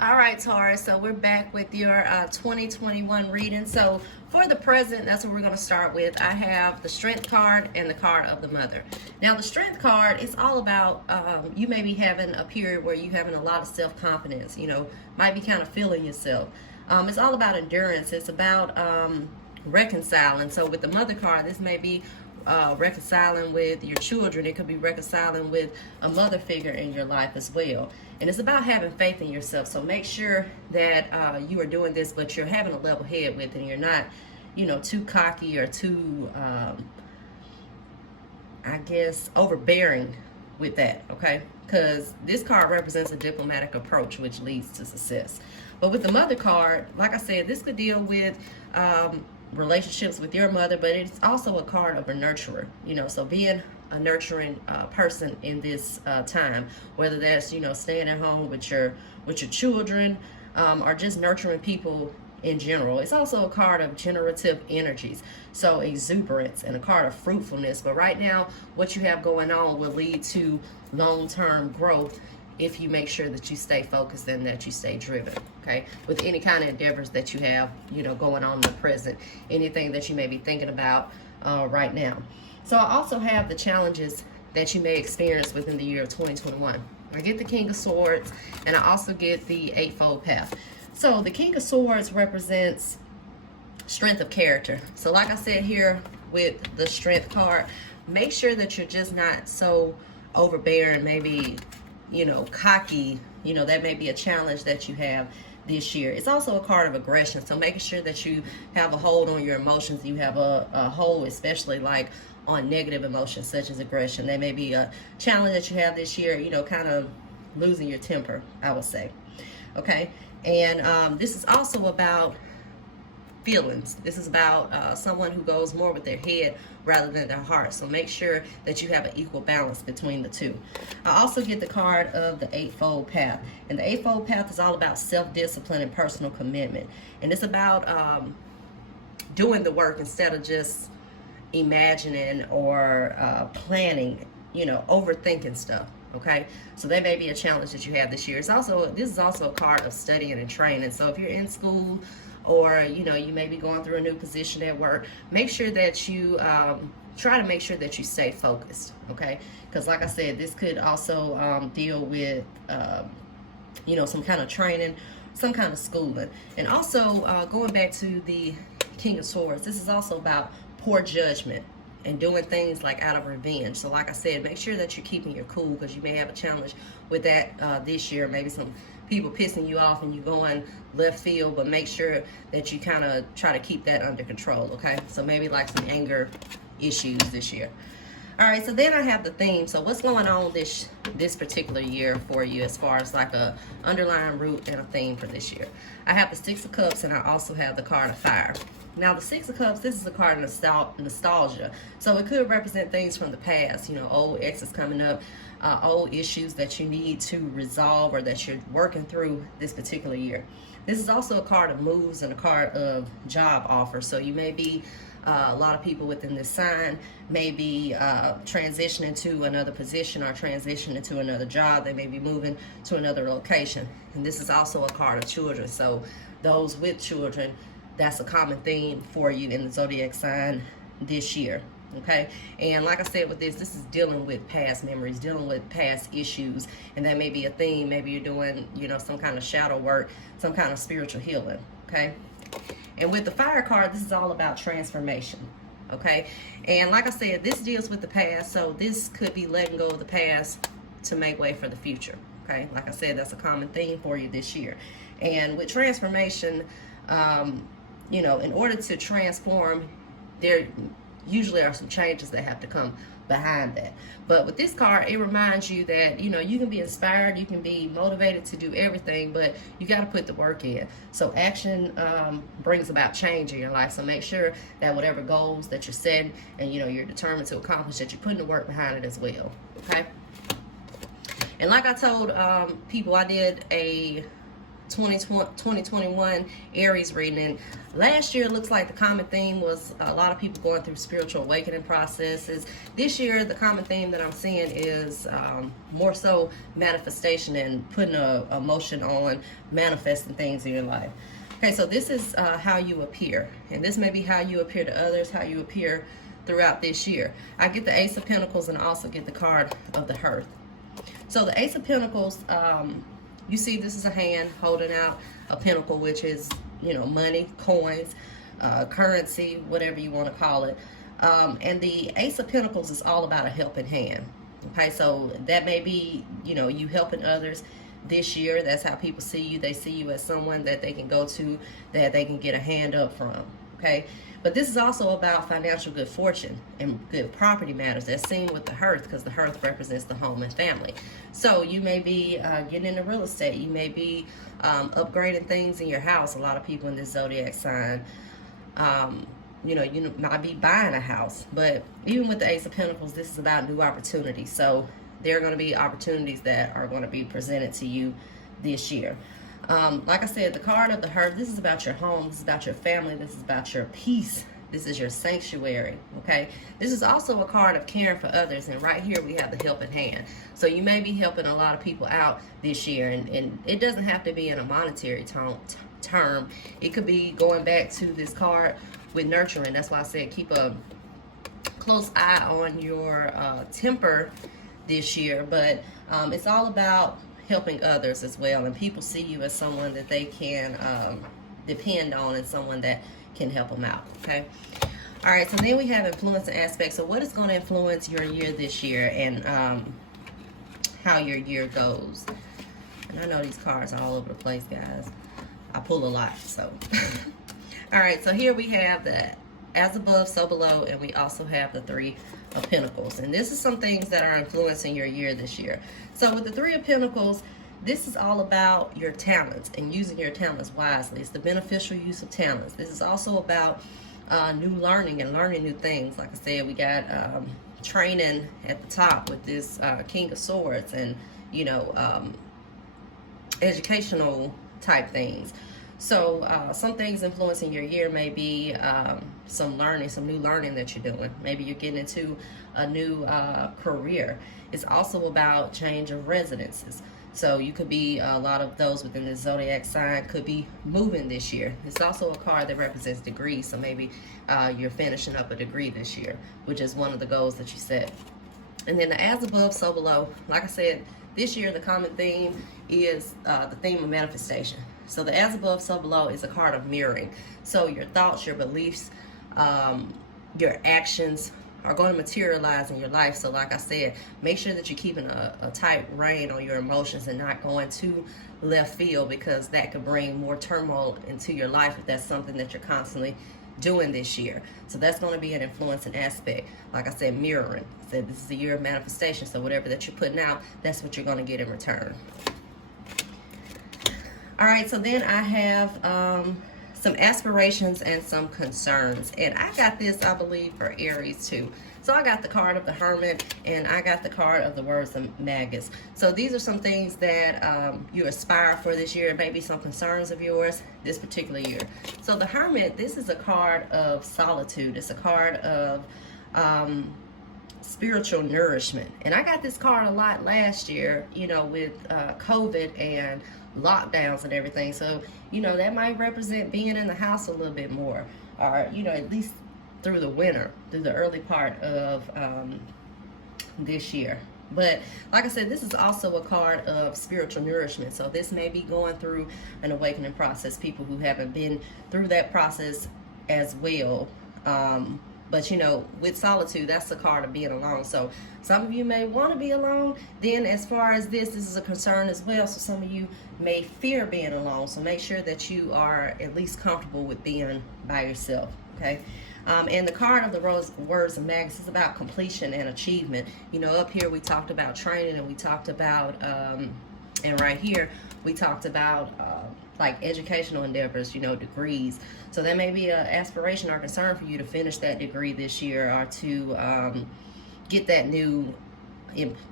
All right, Taurus, so we're back with your 2021 reading. So for the present, that's what we're going to start with. I have the Strength card and the card of the Mother. Now, the Strength card is all about you may be having a period where you're having a lot of self-confidence, might be kind of feeling yourself. It's all about endurance. It's about reconciling. So with the Mother card, this may be reconciling with your children. It could be reconciling with a mother figure in your life as well. And it's about having faith in yourself. So make sure that you are doing this, but you're having a level head with it, and you're not, too cocky or too, I guess, overbearing with that, okay? Because this card represents a diplomatic approach, which leads to success. But with the Mother card, like I said, this could deal with relationships with your mother, but it's also a card of a nurturer, so being a nurturing person in this time, whether that's staying at home with your children, or just nurturing people in general. It's also a card of generative energies, so exuberance, and a card of fruitfulness. But right now, what you have going on will lead to long-term growth if you make sure that you stay focused and that you stay driven, okay, with any kind of endeavors that you have, going on in the present, anything that you may be thinking about right now. So I also have the challenges that you may experience within the year of 2021. I get the King of Swords, and I also get the Eightfold Path. So the King of Swords represents strength of character. So like I said here with the Strength card, make sure that you're just not so overbearing, maybe cocky. That may be a challenge that you have this year. It's also a card of aggression, so making sure that you have a hold on your emotions. You have a hold, especially like on negative emotions such as aggression. That may be a challenge that you have this year, kind of losing your temper, I would say, okay? And this is also about feelings. This is about someone who goes more with their head rather than their heart. So make sure that you have an equal balance between the two. I also get the card of the Eightfold Path. And the Eightfold Path is all about self-discipline and personal commitment. And it's about doing the work instead of just imagining or planning, overthinking stuff. Okay, so that may be a challenge that you have this year. This is also a card of studying and training. So if you're in school, or you may be going through a new position at work, make sure that you try to make sure that you stay focused, okay? Because like I said, this could also deal with some kind of training, some kind of schooling. And also going back to the King of Swords, this is also about poor judgment and doing things like out of revenge. So like I said, make sure that you're keeping your cool, because you may have a challenge with that this year. Maybe some people pissing you off and you going left field, but make sure that you kind of try to keep that under control, okay? So maybe like some anger issues this year. All right, so then I have the theme. So what's going on this particular year for you as far as like a underlying root and a theme for this year? I have the Six of Cups, and I also have the card of Fire. Now, the Six of Cups, this is a card of nostalgia. So it could represent things from the past, old exes coming up, old issues that you need to resolve or that you're working through this particular year. This is also a card of moves and a card of job offers. So you may be, a lot of people within this sign may be transitioning to another position or transitioning to another job. They may be moving to another location. And this is also a card of children. So those with children, that's a common theme for you in the zodiac sign this year, okay? And like I said with this is dealing with past memories, dealing with past issues, and that may be a theme. Maybe you're doing, some kind of shadow work, some kind of spiritual healing, okay? And with the Fire card, this is all about transformation, okay? And like I said, this deals with the past, so this could be letting go of the past to make way for the future, okay? Like I said, that's a common theme for you this year. And with transformation, in order to transform, there usually are some changes that have to come behind that. But with this card, it reminds you that, you can be inspired, you can be motivated to do everything, but you got to put the work in. So action brings about change in your life. So make sure that whatever goals that you're setting and, you're determined to accomplish, that you're putting the work behind it as well, okay? And like I told people, I did a 2021 Aries reading. And last year, it looks like the common theme was a lot of people going through spiritual awakening processes. This year, the common theme that I'm seeing is more so manifestation and putting a motion on manifesting things in your life. Okay, so this is how you appear, and this may be how you appear to others, how you appear throughout this year. I get the Ace of Pentacles and also get the card of the Hearth. So the Ace of Pentacles, you see this is a hand holding out a pentacle, which is, you know, money, coins, currency, whatever you want to call it. And the Ace of Pentacles is all about a helping hand. Okay, so that may be, you know, you helping others this year. That's how people see you. They see you as someone that they can go to, that they can get a hand up from. Okay, but this is also about financial good fortune and good property matters. That's seen with the Hearth, because the Hearth represents the home and family. So you may be getting into real estate. You may be upgrading things in your house. A lot of people in this zodiac sign, you know, you might be buying a house. But even with the Ace of Pentacles, this is about new opportunities. So there are going to be opportunities that are going to be presented to you this year. Like I said, the card of the Hearth, this is about your home, this is about your family, this is about your peace, this is your sanctuary, okay? This is also a card of caring for others, and right here we have the helping hand. So you may be helping a lot of people out this year, and it doesn't have to be in a monetary term. It could be going back to this card with nurturing. That's why I said keep a close eye on your temper this year, but it's all about helping others as well, and people see you as someone that they can depend on and someone that can help them out. Okay, all right, so then we have influence and aspects. So what is going to influence your year this year, and how your year goes. And I know these cards are all over the place, guys. I pull a lot, so all right, so here we have the as above, so below, and we also have the Three of Pentacles. And this is some things that are influencing your year this year. So with the Three of Pentacles, this is all about your talents and using your talents wisely. It's the beneficial use of talents. This is also about new learning and learning new things. Like I said, we got training at the top with this King of Swords, and, you know, educational type things. So some things influencing your year may be some learning, some new learning that you're doing. Maybe you're getting into a new career. It's also about change of residences. So you could be, a lot of those within the zodiac sign could be moving this year. It's also a card that represents degrees. So maybe you're finishing up a degree this year, which is one of the goals that you set. And then the as above, so below. Like I said, this year the common theme is the theme of manifestation. So the as above, so below is a card of mirroring. So your thoughts, your beliefs, your actions are going to materialize in your life. So like I said, make sure that you're keeping a tight rein on your emotions and not going too left field, because that could bring more turmoil into your life if that's something that you're constantly doing this year. So that's going to be an influencing aspect. Like I said, mirroring. I said this is the year of manifestation. So whatever that you're putting out, that's what you're going to get in return. All right, so then I have some aspirations and some concerns. And I got this, I believe, for Aries too. So I got the card of the Hermit, and I got the card of the Words of Magus. So these are some things that you aspire for this year. Maybe some concerns of yours this particular year. So the Hermit, this is a card of solitude. It's a card of spiritual nourishment. And I got this card a lot last year, you know, with COVID and lockdowns and everything. So, you know, that might represent being in the house a little bit more, or, you know, at least through the winter, through the early part of this year. But like I said, this is also a card of spiritual nourishment. So this may be going through an awakening process, people who haven't been through that process as well. But, you know, with solitude, that's the card of being alone. So some of you may want to be alone. Then as far as this is a concern as well. So some of you may fear being alone. So make sure that you are at least comfortable with being by yourself, okay? And the card of the Words of Magus is about completion and achievement. You know, up here we talked about training, and we talked about, and right here we talked about like educational endeavors, you know, degrees. So that may be an aspiration or concern for you to finish that degree this year, or to get that new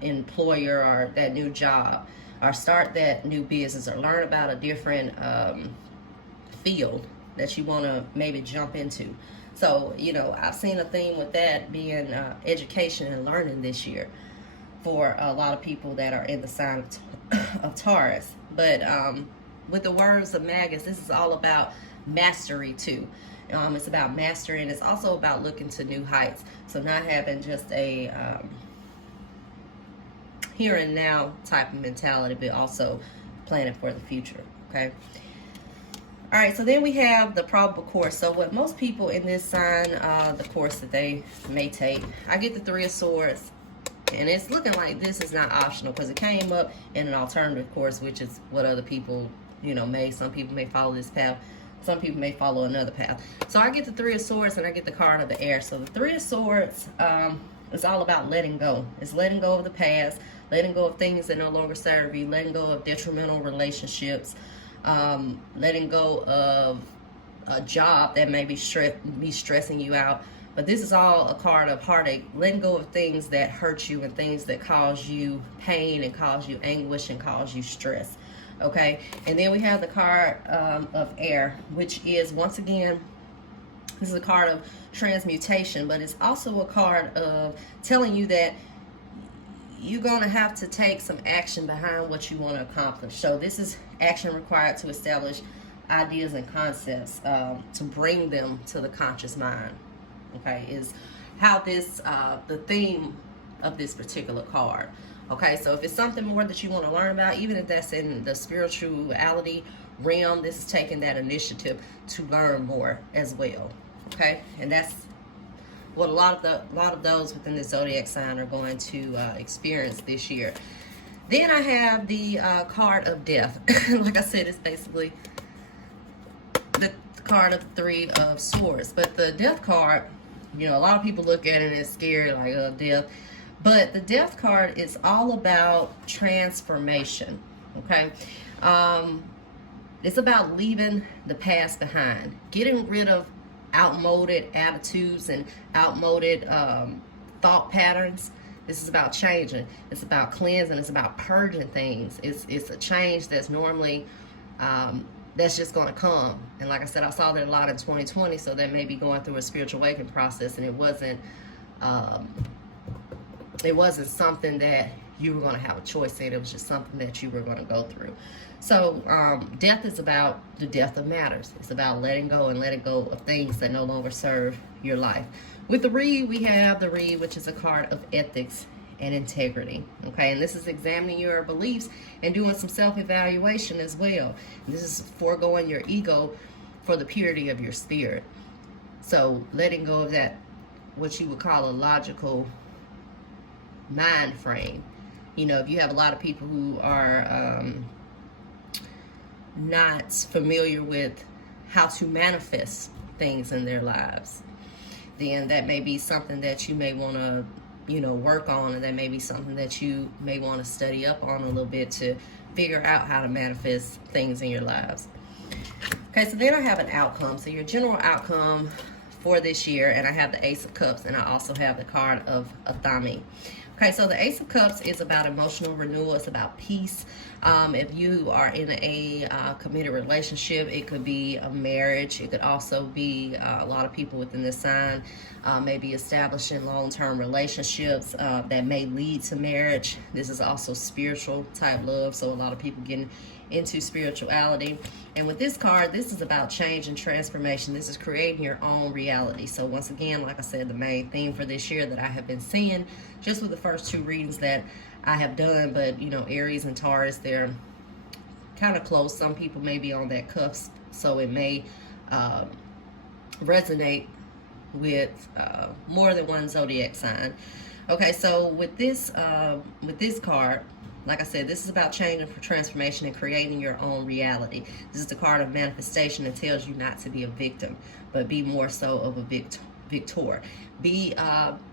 employer or that new job. or start that new business, or learn about a different field that you want to maybe jump into. So, you know, I've seen a theme with that being education and learning this year for a lot of people that are in the sign of Taurus. But with the words of Magus, this is all about mastery too. It's about mastery, and it's also about looking to new heights. So not having just a here and now type of mentality, but also planning for the future, okay? All right, so then we have the probable course. So what most people in this sign, the course that they may take, I get the Three of Swords, and it's looking like this is not optional because it came up in an alternative course, which is what other people, you know, some people may follow this path. Some people may follow another path. So I get the Three of Swords, and I get the card of the Air. So the Three of Swords is all about letting go. It's letting go of the past, letting go of things that no longer serve you, letting go of detrimental relationships, letting go of a job that may be stressing you out. But this is all a card of heartache, letting go of things that hurt you and things that cause you pain and cause you anguish and cause you stress. Okay, and then we have the card of Air, which is, once again, this is a card of transmutation, but it's also a card of telling you that you're going to have to take some action behind what you want to accomplish. So this is action required to establish ideas and concepts, to bring them to the conscious mind. Okay, is how this, the theme of this particular card. Okay, so if it's something more that you want to learn about, even if that's in the spirituality realm, this is taking that initiative to learn more as well. Okay, and that's what a lot of those within the zodiac sign are going to experience this year. Then I have the card of Death. Like I said, it's basically the card of the Three of Swords. But the Death card, you know, a lot of people look at it and it's scary, like, oh, death. But the Death card is all about transformation, okay? It's about leaving the past behind, getting rid of outmoded attitudes and outmoded thought patterns. This is about changing. It's about cleansing. It's about purging things. It's a change that's normally, that's just going to come. And like I said, I saw that a lot in 2020, so that may be going through a spiritual awakening process, and it wasn't something that you were going to have a choice in. It was just something that you were going to go through. So death is about the death of matters. It's about letting go and letting go of things that no longer serve your life. With the Reed, we have the Reed, which is a card of ethics and integrity. Okay, and this is examining your beliefs and doing some self-evaluation as well. And this is foregoing your ego for the purity of your spirit. So letting go of that, what you would call a logical mind frame. You know, if you have a lot of people who are not familiar with how to manifest things in their lives, then that may be something that you may want to, you know, work on, and that may be something that you may want to study up on a little bit to figure out how to manifest things in your lives. Okay, so then I have an outcome. So your general outcome for this year, and I have the Ace of Cups, and I also have the card of Athami. Okay, so the Ace of Cups is about emotional renewal. It's about peace. If you are in a committed relationship, it could be a marriage. It could also be a lot of people within this sign maybe establishing long-term relationships that may lead to marriage. This is also spiritual type love, so a lot of people getting into spirituality. And with this card, this is about change and transformation. This is creating your own reality. So once again, like I said, the main theme for this year that I have been seeing just with the first two readings that I have done, but you know, Aries and Taurus, they're kind of close. Some people may be on that cusp, so it may resonate with more than one zodiac sign. Okay, so with this card, like I said, this is about changing for transformation and creating your own reality. This is the card of manifestation that tells you not to be a victim, but be more so of a victor. Be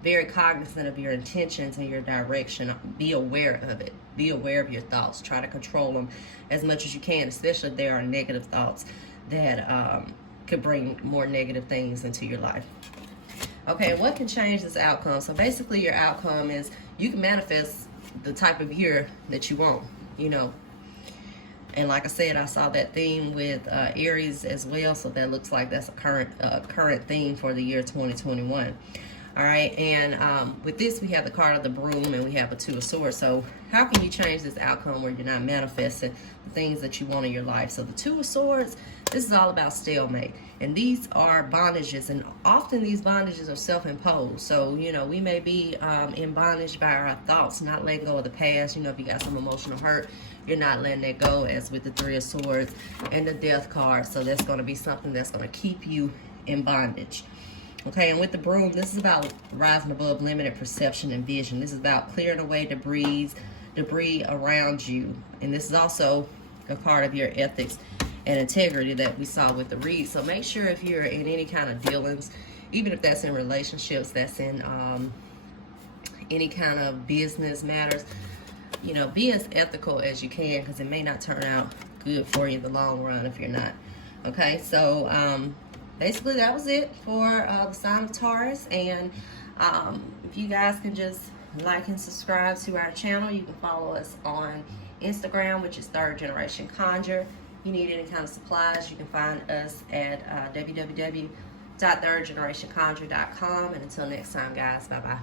very cognizant of your intentions and your direction. Be aware of it. Be aware of your thoughts. Try to control them as much as you can, especially if there are negative thoughts that could bring more negative things into your life. Okay, what can change this outcome? So basically your outcome is you can manifest the type of year that you want. you know. And like I said, I saw that theme with Aries as well, so that looks like that's a current theme for the year 2021. All right, and with this, we have the card of the broom, and we have a Two of Swords. So how can you change this outcome where you're not manifesting the things that you want in your life? So the Two of Swords, this is all about stalemate. And these are bondages, and often these bondages are self-imposed. So, you know, we may be in bondage by our thoughts, not letting go of the past. You know, if you got some emotional hurt, you're not letting that go, as with the Three of Swords and the Death card. So that's going to be something that's going to keep you in bondage. Okay, and with the broom, this is about rising above limited perception and vision. This is about clearing away debris around you. And this is also a part of your ethics and integrity that we saw with the read. So make sure if you're in any kind of dealings, even if that's in relationships, that's in any kind of business matters, you know, be as ethical as you can, because it may not turn out good for you in the long run if you're not. Okay, so basically that was it for the sign of Taurus. And if you guys can just like and subscribe to our channel, you can follow us on Instagram, which is Third Generation Conjure. If you need any kind of supplies, you can find us at www.thirdgenerationconjure.com. And until next time, guys, bye-bye.